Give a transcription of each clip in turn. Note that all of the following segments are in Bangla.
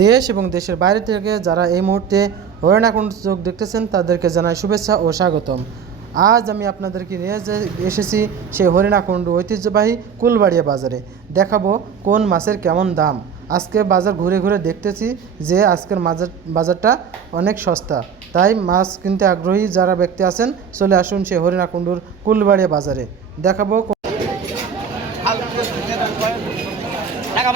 দেশ এবং দেশের বাইরে থেকে যারা এই মুহূর্তে হরিণাকুণ্ড চোখ দেখতেছেন, তাদেরকে জানাই শুভেচ্ছা ও স্বাগতম। আজ আমি আপনাদেরকে নিয়ে এসেছি, সেই হরিণাকুণ্ড ঐতিহ্যবাহী কুলবাড়িয়া বাজারে। দেখাবো কোন মাছের কেমন দাম। আজকে বাজার ঘুরে ঘুরে দেখতেছি যে আজকের বাজার বাজারটা অনেক সস্তা। তাই মাছ কিনতে আগ্রহী যারা ব্যক্তি আছেন, চলে আসুন সেই হরিণাকুণ্ডুর কুলবাড়িয়া বাজারে। দেখাবো কোন- টাকা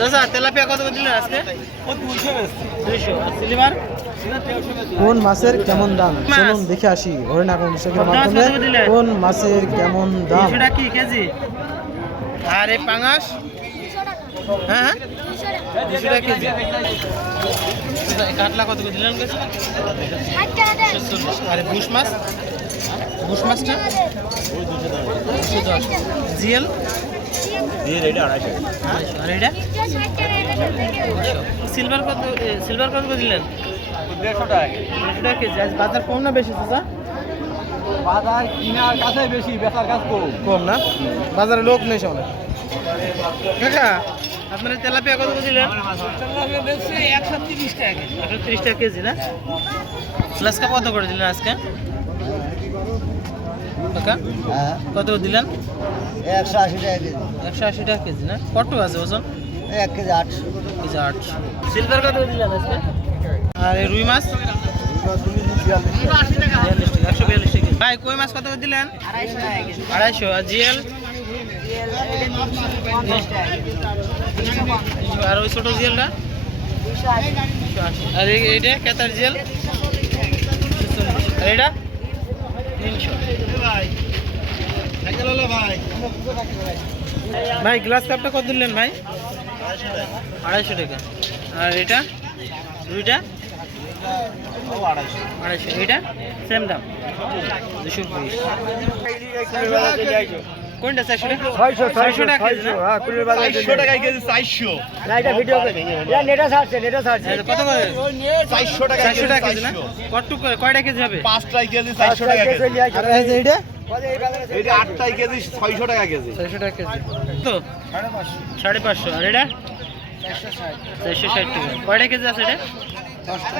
দাদা তেলাপিয়া কত দিলেন আজকে? দুইশো আর সিলিভার? কোন মাছের কেমন দাম? চলুন দেখে আসি হরিণাকুণ্ড শেখের মাছ মাধ্যমে দিলে? কোন মাছের কেমন দাম? কি কেজি? আর এই পাঙাশ? হ্যাঁ। দুইশো টাকা কেজি দাদা, কাতলা কত করে দিলেন আর বুশ মাছ? বুশ মাছটা? দুশো দশ জিএল সিলভার কত সিলভার কত করে দিলেন? দেড়শো টাকা কেজি। আজ বাজার কম না বেশি চাচা? বাজার কিনার কাছে বেশি বেচার কাজ কম। কম না? বাজারে লোক নেই সব। কাকা আপনার তেলাপিয়া কত দিলেন? একশো তিরিশ টাকা একশো তিরিশ টাকা কেজি না? গ্লাসকা কত করে দিলেন আজকে? কত দিলেন? একশো আশি টাকা কেজি একশো আশি টাকা কেজি না? কত আছে ওজন? এক কেজি আটশো কেজি আটশো সিলভার কত দিলেন আজকে? আর রুই মাছ? বিয়াল্লিশ টাকা। একশো বিয়াল্লিশ টাকা ভাই, কই মাছ কত দিলেন? আড়াইশো। আর জিএল? আর ওই ছোট জিএলটা? আর এই- এইটা কেতার জিএল? আর এটা তিনশো। ভাই গ্লাস কাপটা কত দিলেন ভাই? আড়াইশো টাকা। আর এটা? দুইটা? আড়াইশো। এটা সেম দাম। দুশো বিশ কোনটা চারশো টাকা? ছয়শো টাকা কেজি? চারশো টাকায় কেজি। চারশো। এই কত চারশো টাকা চারশো টাকা কেজি না? কত কয়টা কেজি হবে? পাঁচটায় কেজি চারশো টাকা কেজি। এটা আটটায় কেজি ছয়শো টাকা কেজি। ছয়শো টাকা কেজি। তো? সাড়ে পাঁচশো। আর এটা? চারশো ষাট। টাকা। কয়টা কেজি আছে এটা? দশটা